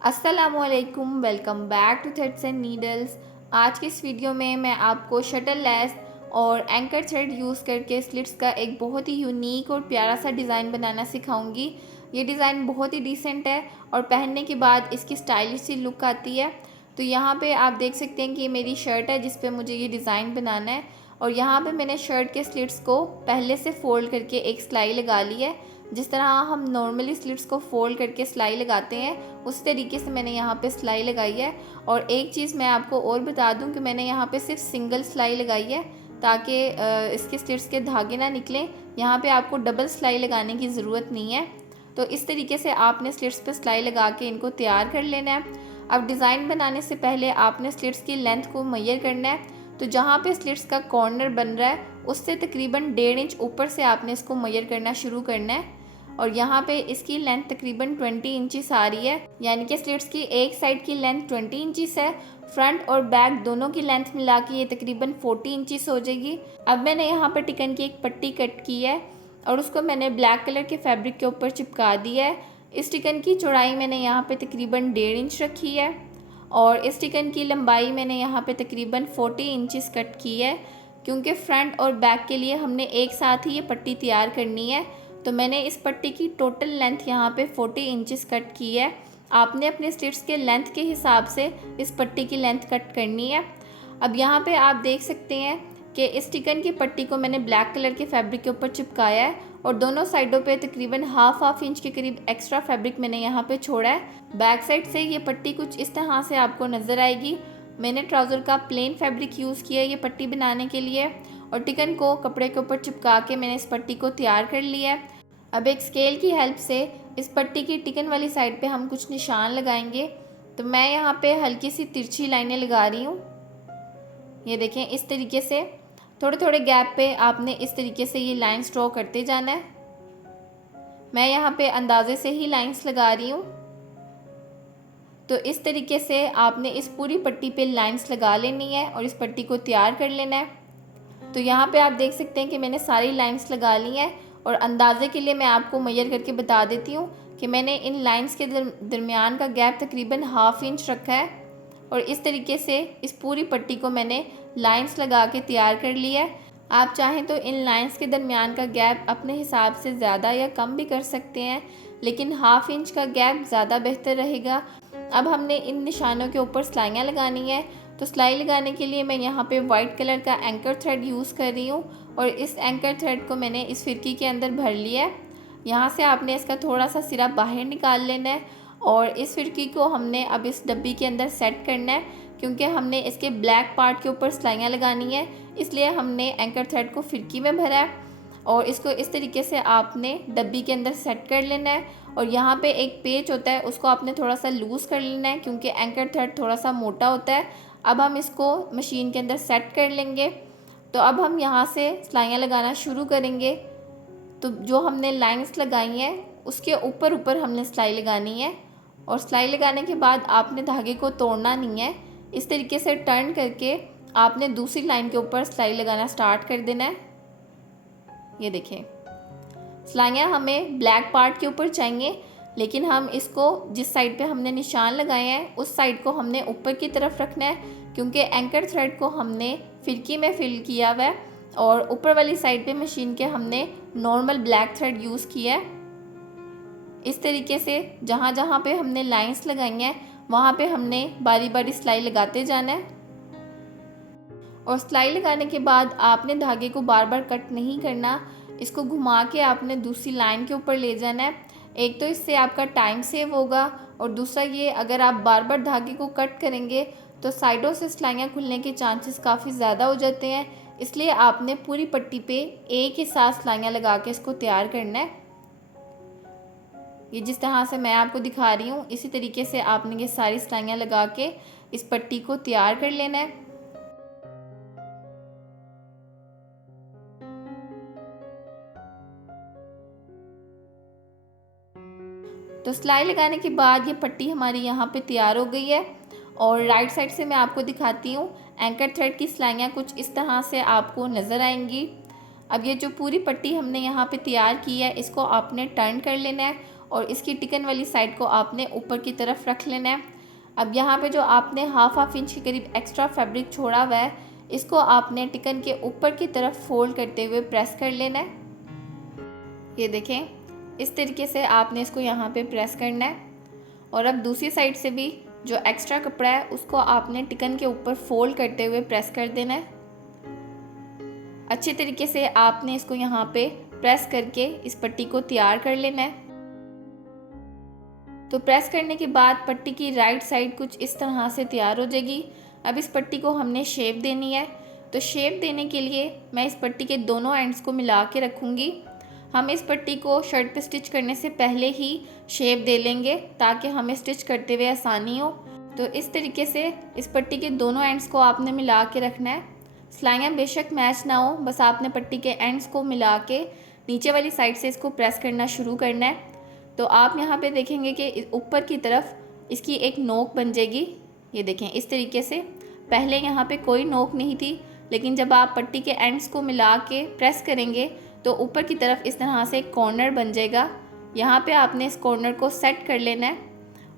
अस्सलामुअलैकुम, welcome back to threads and needles. आज की इस वीडियो में मैं आपको शटल लेस और एंकर थ्रेड यूज़ करके स्लिट्स का एक बहुत ही यूनिक और प्यारा सा डिज़ाइन बनाना सिखाऊंगी। ये डिज़ाइन बहुत ही डिसेंट है और पहनने के बाद इसकी स्टाइलिश सी लुक आती है। तो यहाँ पे आप देख सकते हैं कि ये मेरी शर्ट है जिस पे मुझे ये डिज़ाइन बनाना है, और यहाँ पे मैंने शर्ट के स्लिट्स को पहले से फ़ोल्ड करके एक सिलाई लगा ली है। जिस तरह हम नॉर्मली स्लिट्स को फ़ोल्ड करके सिलाई लगाते हैं उस तरीके से मैंने यहाँ पे सिलाई लगाई है। और एक चीज़ मैं आपको और बता दूँ कि मैंने यहाँ पे सिर्फ सिंगल सिलाई लगाई है ताकि इसके स्लिट्स के धागे ना निकलें। यहाँ पे आपको डबल सिलाई लगाने की ज़रूरत नहीं है। तो इस तरीके से आपने स्लिट्स पे सिलाई लगा के इनको तैयार कर लेना है। अब डिज़ाइन बनाने से पहले आपने स्लिट्स की लेंथ को मेजर करना है। तो जहाँ पे स्लिट्स का कॉर्नर बन रहा है उससे तकरीबन 1.5 इंच ऊपर से आपने इसको मेजर करना शुरू करना है। और यहाँ पे इसकी लेंथ तकरीबन 20 इंचेस आ रही है, यानी कि स्लिट्स की एक साइड की लेंथ 20 इंचेस है। फ्रंट और बैक दोनों की लेंथ मिला के ये तकरीबन 40 इंचेस हो जाएगी। अब मैंने यहाँ पे टिकन की एक पट्टी कट की है और उसको मैंने ब्लैक कलर के फैब्रिक के ऊपर चिपका दिया है। इस टिकन की चौड़ाई मैंने यहाँ पे तकरीबन 1.5 इंच रखी है और इस टिकन की लंबाई मैंने यहाँ पे तकरीबन 40 इंचेस कट की है, क्योंकि फ्रंट और बैक के लिए हमने एक साथ ही ये पट्टी तैयार करनी है। तो मैंने इस पट्टी की टोटल लेंथ यहाँ पे 40 इंचेस कट की है। आपने अपने स्लिट्स के लेंथ के हिसाब से इस पट्टी की लेंथ कट करनी है। अब यहाँ पे आप देख सकते हैं कि इस टिकन की पट्टी को मैंने ब्लैक कलर के फैब्रिक के ऊपर चिपकाया है और दोनों साइडों पे तकरीबन हाफ इंच के करीब एक्स्ट्रा फैब्रिक मैंने यहाँ पे छोड़ा है। बैक साइड से ये पट्टी कुछ इस तरह से आपको नज़र आएगी। मैंने ट्राउज़र का प्लेन फैब्रिक यूज़ किया है ये पट्टी बनाने के लिए और टिकन को कपड़े के ऊपर चिपका के मैंने इस पट्टी को तैयार कर लिया है। अब एक स्केल की हेल्प से इस पट्टी की टिकन वाली साइड पे हम कुछ निशान लगाएंगे। तो मैं यहाँ पे हल्की सी तिरछी लाइनें लगा रही हूँ। ये देखें, इस तरीके से थोड़े थोड़े गैप पे आपने इस तरीके से ये लाइंस ड्रॉ करते जाना है। मैं यहाँ पे अंदाजे से ही लाइंस लगा रही हूँ। तो इस तरीके से आपने इस पूरी पट्टी पे लाइंस लगा लेनी है और इस पट्टी को तैयार कर लेना है। तो यहाँ पे आप देख सकते हैं कि मैंने सारी लाइंस लगा ली हैं और अंदाजे के लिए मैं आपको मेजर करके बता देती हूँ कि मैंने इन लाइंस के दरमियान का गैप तकरीबन हाफ इंच रखा है। और इस तरीके से इस पूरी पट्टी को मैंने लाइंस लगा के तैयार कर लिया है। आप चाहें तो इन लाइंस के दरमियान का गैप अपने हिसाब से ज़्यादा या कम भी कर सकते हैं, लेकिन हाफ इंच का गैप ज़्यादा बेहतर रहेगा। अब हमने इन निशानों के ऊपर सिलाइयाँ लगानी है। तो सिलाई लगाने के लिए मैं यहाँ पे वाइट कलर का एंकर थ्रेड यूज़ कर रही हूँ और इस एंकर थ्रेड को मैंने इस फिरकी के अंदर भर लिया है। यहाँ से आपने इसका थोड़ा सा सिरा बाहर निकाल लेना है और इस फिरकी को हमने अब इस डब्बी के अंदर सेट करना है, क्योंकि हमने इसके ब्लैक पार्ट के ऊपर सिलाइयाँ लगानी है, इसलिए हमने एंकर थ्रेड को फिरकी में भरा है। और इसको इस तरीके से आपने डब्बी के अंदर सेट कर लेना है। और यहाँ पे एक पेच होता है, उसको आपने थोड़ा सा लूज़ कर लेना है क्योंकि एंकर थ्रेड थोड़ा सा मोटा होता है। अब हम इसको मशीन के अंदर सेट कर लेंगे। तो अब हम यहाँ से सिलाइयाँ लगाना शुरू करेंगे। तो जो हमने लाइंस लगाई हैं उसके ऊपर ऊपर हमने सिलाई लगानी है और सिलाई लगाने के बाद आपने धागे को तोड़ना नहीं है। इस तरीके से टर्न करके आपने दूसरी लाइन के ऊपर सिलाई लगाना स्टार्ट कर देना है। ये देखें, सिलाइयाँ हमें ब्लैक पार्ट के ऊपर चाहिए, लेकिन हम इसको जिस साइड पे हमने निशान लगाए हैं उस साइड को हमने ऊपर की तरफ रखना है, क्योंकि एंकर थ्रेड को हमने फिरकी में फिल किया हुआ है और ऊपर वाली साइड पे मशीन के हमने नॉर्मल ब्लैक थ्रेड यूज़ किया है। इस तरीके से जहाँ जहाँ पे हमने लाइंस लगाई हैं वहाँ पे हमने बारी बारी सिलाई लगाते जाना है। और सिलाई लगाने के बाद आपने धागे को बार बार कट नहीं करना, इसको घुमा के आपने दूसरी लाइन के ऊपर ले जाना है। एक तो इससे आपका टाइम सेव होगा और दूसरा ये, अगर आप बार बार धागे को कट करेंगे तो साइडों से सिलाइयाँ खुलने के चांसेस काफ़ी ज़्यादा हो जाते हैं, इसलिए आपने पूरी पट्टी पे एक ही साथ सिलाइयाँ लगा के इसको तैयार करना है। ये जिस तरह से मैं आपको दिखा रही हूँ इसी तरीके से आपने ये सारी सिलाइयाँ लगा के इस पट्टी को तैयार कर लेना है। तो सिलाई लगाने के बाद ये पट्टी हमारी यहाँ पे तैयार हो गई है और राइट साइड से मैं आपको दिखाती हूँ। एंकर थ्रेड की सिलाइयाँ कुछ इस तरह से आपको नज़र आएंगी। अब ये जो पूरी पट्टी हमने यहाँ पे तैयार की है इसको आपने टर्न कर लेना है और इसकी टिकन वाली साइड को आपने ऊपर की तरफ रख लेना है। अब यहाँ पे जो आपने हाफ इंच के करीब एक्स्ट्रा फैब्रिक छोड़ा हुआ है, इसको आपने टिकन के ऊपर की तरफ फोल्ड करते हुए प्रेस कर लेना है। ये देखें, इस तरीके से आपने इसको यहाँ पे प्रेस करना है। और अब दूसरी साइड से भी जो एक्स्ट्रा कपड़ा है उसको आपने टिकन के ऊपर फोल्ड करते हुए प्रेस कर देना है। अच्छे तरीके से आपने इसको यहाँ पे प्रेस करके इस पट्टी को तैयार कर लेना है। तो प्रेस करने के बाद पट्टी की राइट साइड कुछ इस तरह से तैयार हो जाएगी। अब इस पट्टी को हमने शेप देनी है। तो शेप देने के लिए मैं इस पट्टी के दोनों एंड्स को मिला के रखूँगी। हम इस पट्टी को शर्ट पे स्टिच करने से पहले ही शेप दे लेंगे ताकि हमें स्टिच करते हुए आसानी हो। तो इस तरीके से इस पट्टी के दोनों एंड्स को आपने मिला के रखना है। सिलाइयाँ बेशक मैच ना हो, बस आपने पट्टी के एंड्स को मिला के नीचे वाली साइड से इसको प्रेस करना शुरू करना है। तो आप यहाँ पे देखेंगे कि ऊपर की तरफ इसकी एक नोक बन जाएगी। ये देखें, इस तरीके से पहले यहाँ पे कोई नोक नहीं थी, लेकिन जब आप पट्टी के एंड्स को मिला के प्रेस करेंगे तो ऊपर की तरफ इस तरह से एक कॉर्नर बन जाएगा। यहाँ पे आपने इस कॉर्नर को सेट कर लेना है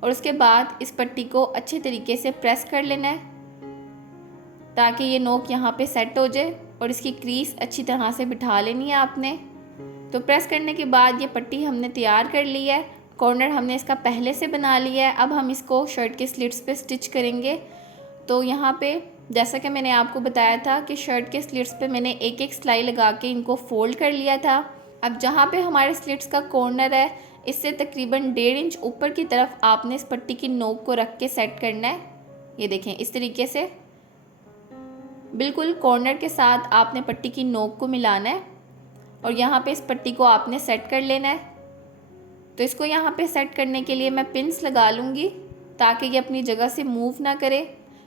और उसके बाद इस पट्टी को अच्छे तरीके से प्रेस कर लेना है ताकि ये नोक यहाँ पे सेट हो जाए और इसकी क्रीज अच्छी तरह से बिठा लेनी है आपने। तो प्रेस करने के बाद ये पट्टी हमने तैयार कर ली है। कॉर्नर हमने इसका पहले से बना लिया है। अब हम इसको शर्ट के स्लिट्स पे स्टिच करेंगे। तो यहाँ पे जैसा कि मैंने आपको बताया था कि शर्ट के स्लिट्स पे मैंने एक एक सिलाई लगा के इनको फोल्ड कर लिया था। अब जहाँ पे हमारे स्लिट्स का कॉर्नर है, इससे तकरीबन 1.5 इंच ऊपर की तरफ आपने इस पट्टी की नोक को रख के सेट करना है। ये देखें, इस तरीके से बिल्कुल कॉर्नर के साथ आपने पट्टी की नोक को मिलाना है और यहाँ पे इस पट्टी को आपने सेट कर लेना है। तो इसको यहाँ पे सेट करने के लिए मैं पिन्स लगा लूँगी ताकि ये अपनी जगह से मूव ना करे।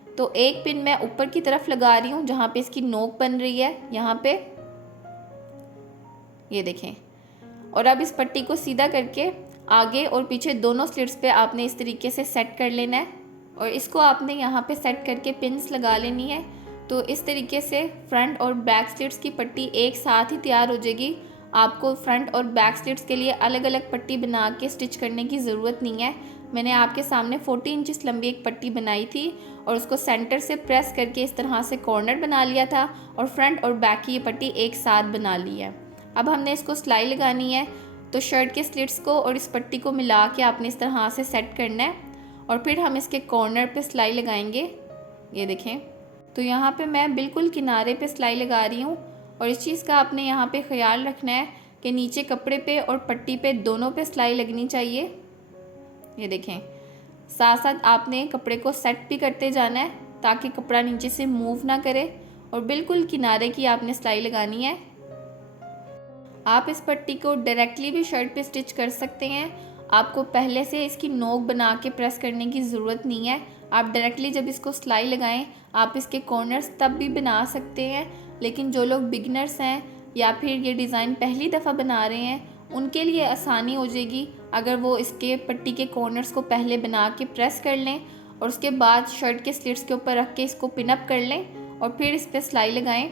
तो एक पिन मैं ऊपर की तरफ लगा रही हूँ जहाँ पे इसकी नोक बन रही है, यहाँ पे ये देखें। और अब इस पट्टी को सीधा करके आगे और पीछे दोनों स्लिट्स पे आपने इस तरीके से सेट कर लेना है और इसको आपने यहाँ पे सेट करके पिन्स लगा लेनी है। तो इस तरीके से फ्रंट और बैक स्लिट्स की पट्टी एक साथ ही तैयार हो जाएगी। आपको फ्रंट और बैक स्लिट्स के लिए अलग अलग पट्टी बना के स्टिच करने की ज़रूरत नहीं है। मैंने आपके सामने 40 इंचेस लंबी एक पट्टी बनाई थी और उसको सेंटर से प्रेस करके इस तरह से कॉर्नर बना लिया था और फ्रंट और बैक की ये पट्टी एक साथ बना ली है। अब हमने इसको सिलाई लगानी है। तो शर्ट के स्लिट्स को और इस पट्टी को मिला के आपने इस तरह से सेट करना है और फिर हम इसके कॉर्नर पे सिलाई लगाएंगे। ये देखें, तो यहाँ पे मैं बिल्कुल किनारे पे सिलाई लगा रही हूँ और इस चीज़ का आपने यहाँ पे ख्याल रखना है कि नीचे कपड़े पे और पट्टी पे दोनों पे सिलाई लगनी चाहिए। ये देखें, साथ साथ आपने कपड़े को सेट भी करते जाना है ताकि कपड़ा नीचे से मूव ना करे और बिल्कुल किनारे की आपने सिलाई लगानी है। आप इस पट्टी को डायरेक्टली भी शर्ट पे स्टिच कर सकते हैं। आपको पहले से इसकी नोक बना के प्रेस करने की ज़रूरत नहीं है। आप डायरेक्टली जब इसको सिलाई लगाएं आप इसके कॉर्नर्स तब भी बना सकते हैं, लेकिन जो लोग बिगिनर्स हैं या फिर ये डिज़ाइन पहली दफ़ा बना रहे हैं उनके लिए आसानी हो जाएगी अगर वो इसके पट्टी के कॉर्नर्स को पहले बना के प्रेस कर लें और उसके बाद शर्ट के स्लिट्स के ऊपर रख के इसको पिनअप कर लें और फिर इस पर सिलाई लगाएं।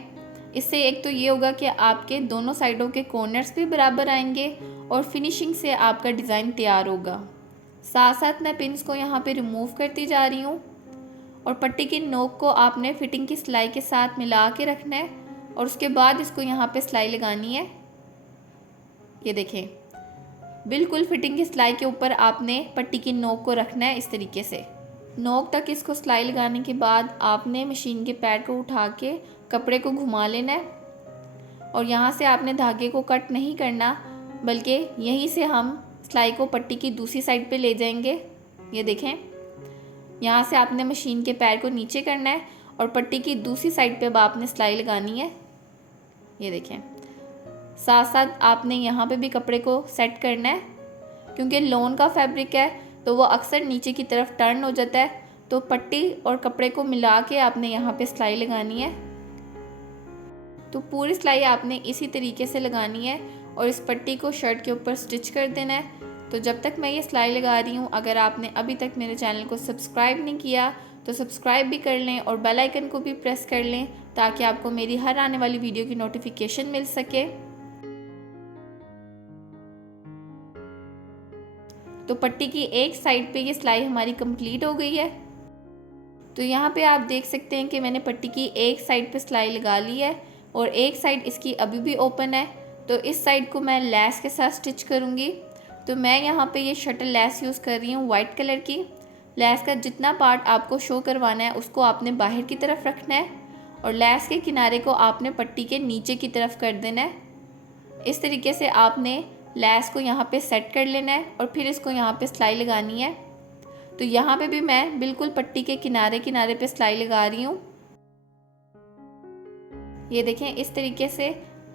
इससे एक तो ये होगा कि आपके दोनों साइडों के कॉर्नर्स भी बराबर आएंगे और फिनिशिंग से आपका डिज़ाइन तैयार होगा। साथ साथ मैं पिन्स को यहाँ पे रिमूव करती जा रही हूँ और पट्टी की नोक को आपने फिटिंग की सिलाई के साथ मिला के रखना है और उसके बाद इसको यहाँ पे सिलाई लगानी है। ये देखें, बिल्कुल फिटिंग की सिलाई के ऊपर आपने पट्टी की नोक को रखना है। इस तरीके से नोक तक इसको सिलाई लगाने के बाद आपने मशीन के पैड को उठा के कपड़े को घुमा लेना है और यहाँ से आपने धागे को कट नहीं करना, बल्कि यहीं से हम सिलाई को पट्टी की दूसरी साइड पे ले जाएंगे। ये देखें, यहाँ से आपने मशीन के पैर को नीचे करना है और पट्टी की दूसरी साइड पे अब आपने सिलाई लगानी है। ये देखें, साथ साथ आपने यहाँ पे भी कपड़े को सेट करना है क्योंकि लॉन का फैब्रिक है तो वो अक्सर नीचे की तरफ टर्न हो जाता है। तो पट्टी और कपड़े को मिला के आपने यहाँ पे सिलाई लगानी है। तो पूरी सिलाई आपने इसी तरीके से लगानी है और इस पट्टी को शर्ट के ऊपर स्टिच कर देना है। तो जब तक मैं ये सिलाई लगा रही हूँ, अगर आपने अभी तक मेरे चैनल को सब्सक्राइब नहीं किया तो सब्सक्राइब भी कर लें और बेल आइकन को भी प्रेस कर लें ताकि आपको मेरी हर आने वाली वीडियो की नोटिफिकेशन मिल सके। तो पट्टी की एक साइड पे ये सिलाई हमारी कंप्लीट हो गई है। तो यहाँ पे आप देख सकते हैं कि मैंने पट्टी की एक साइड पे सिलाई लगा ली है और एक साइड इसकी अभी भी ओपन है। तो इस साइड को मैं लेस के साथ स्टिच करूँगी। तो मैं यहाँ पे ये शटल लेस यूज़ कर रही हूँ वाइट कलर की। लेस का जितना पार्ट आपको शो करवाना है उसको आपने बाहर की तरफ रखना है और लेस के किनारे को आपने पट्टी के नीचे की तरफ कर देना है। इस तरीके से आपने लेस को यहाँ पे सेट कर लेना है और फिर इसको यहाँ पे सिलाई लगानी है। तो यहाँ पे भी मैं बिल्कुल पट्टी के किनारे किनारे पे सिलाई लगा रही हूँ। ये देखें, इस तरीके से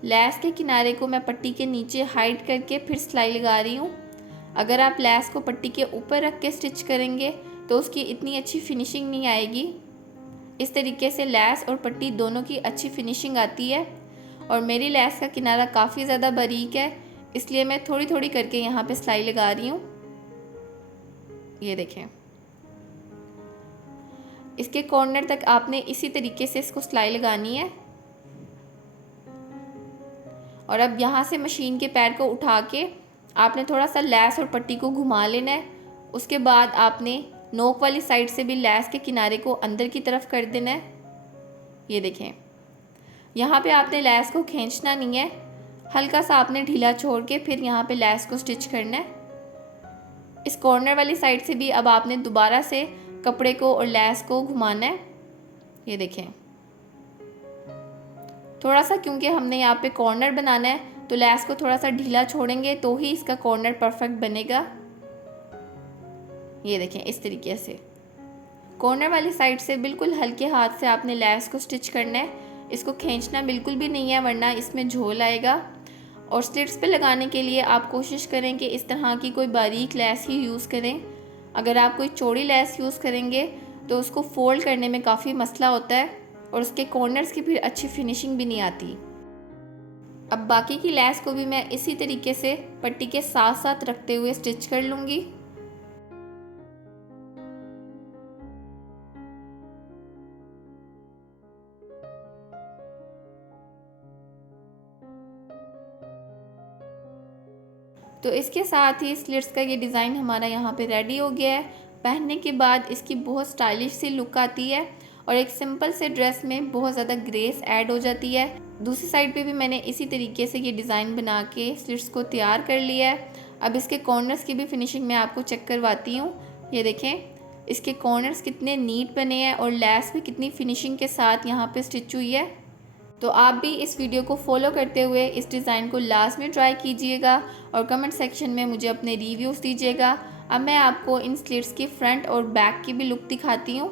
लेस के किनारे को मैं पट्टी के नीचे हाइड करके फिर सिलाई लगा रही हूँ। अगर आप लेस को पट्टी के ऊपर रख के स्टिच करेंगे तो उसकी इतनी अच्छी फिनिशिंग नहीं आएगी। इस तरीके से लेस और पट्टी दोनों की अच्छी फिनिशिंग आती है। और मेरी लेस का किनारा काफ़ी ज़्यादा बारीक है, इसलिए मैं थोड़ी थोड़ी करके यहाँ पे सिलाई लगा रही हूँ। ये देखें, इसके कॉर्नर तक आपने इसी तरीके से इसको सिलाई लगानी है। और अब यहाँ से मशीन के पैर को उठा के आपने थोड़ा सा लेस और पट्टी को घुमा लेना है। उसके बाद आपने नोक वाली साइड से भी लेस के किनारे को अंदर की तरफ कर देना है। ये देखें, यहाँ पे आपने लेस को खींचना नहीं है, हल्का सा आपने ढीला छोड़ के फिर यहाँ पे लेस को स्टिच करना है। इस कॉर्नर वाली साइड से भी अब आपने दोबारा से कपड़े को और लेस को घुमाना है। ये देखें, थोड़ा सा क्योंकि हमने यहाँ पे कॉर्नर बनाना है तो लेस को थोड़ा सा ढीला छोड़ेंगे तो ही इसका कॉर्नर परफेक्ट बनेगा। ये देखें, इस तरीके से कॉर्नर वाली साइड से बिल्कुल हल्के हाथ से आपने लेस को स्टिच करना है। इसको खींचना बिल्कुल भी नहीं है वरना इसमें झोल आएगा। और स्लिट्स पे लगाने के लिए आप कोशिश करें कि इस तरह की कोई बारीक लेस ही यूज़ करें। अगर आप कोई चौड़ी लेस यूज़ करेंगे तो उसको फोल्ड करने में काफ़ी मसला होता है और उसके कॉर्नर्स की फिर अच्छी फिनिशिंग भी नहीं आती। अब बाकी की लेस को भी मैं इसी तरीके से पट्टी के साथ साथ रखते हुए स्टिच कर लूँगी। तो इसके साथ ही स्लिट्स का ये डिज़ाइन हमारा यहाँ पे रेडी हो गया है। पहनने के बाद इसकी बहुत स्टाइलिश सी लुक आती है और एक सिंपल से ड्रेस में बहुत ज़्यादा ग्रेस ऐड हो जाती है। दूसरी साइड पे भी मैंने इसी तरीके से ये डिज़ाइन बना के स्लिट्स को तैयार कर लिया है। अब इसके कॉर्नर्स की भी फिनिशिंग मैं आपको चेक करवाती हूँ। ये देखें, इसके कॉर्नर्स कितने नीट बने हैं और लेस भी कितनी फिनिशिंग के साथ यहाँ पे स्टिच हुई है। तो आप भी इस वीडियो को फॉलो करते हुए इस डिज़ाइन को लास्ट में ट्राई कीजिएगा और कमेंट सेक्शन में मुझे अपने रिव्यूज़ दीजिएगा। अब मैं आपको इन स्लिट्स की फ्रंट और बैक की भी लुक दिखाती हूँ।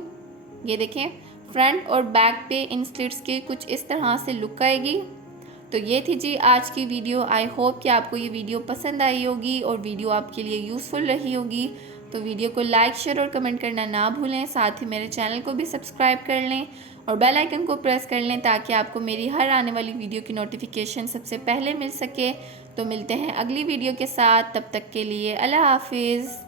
ये देखें, फ्रंट और बैक पे इन स्लिट्स की कुछ इस तरह से लुक आएगी। तो ये थी जी आज की वीडियो। आई होप कि आपको ये वीडियो पसंद आई होगी और वीडियो आपके लिए यूज़फुल रही होगी। तो वीडियो को लाइक, शेयर और कमेंट करना ना भूलें। साथ ही मेरे चैनल को भी सब्सक्राइब कर लें और बेल आइकन को प्रेस कर लें ताकि आपको मेरी हर आने वाली वीडियो की नोटिफिकेशन सबसे पहले मिल सके। तो मिलते हैं अगली वीडियो के साथ, तब तक के लिए अल्लाह हाफिज़।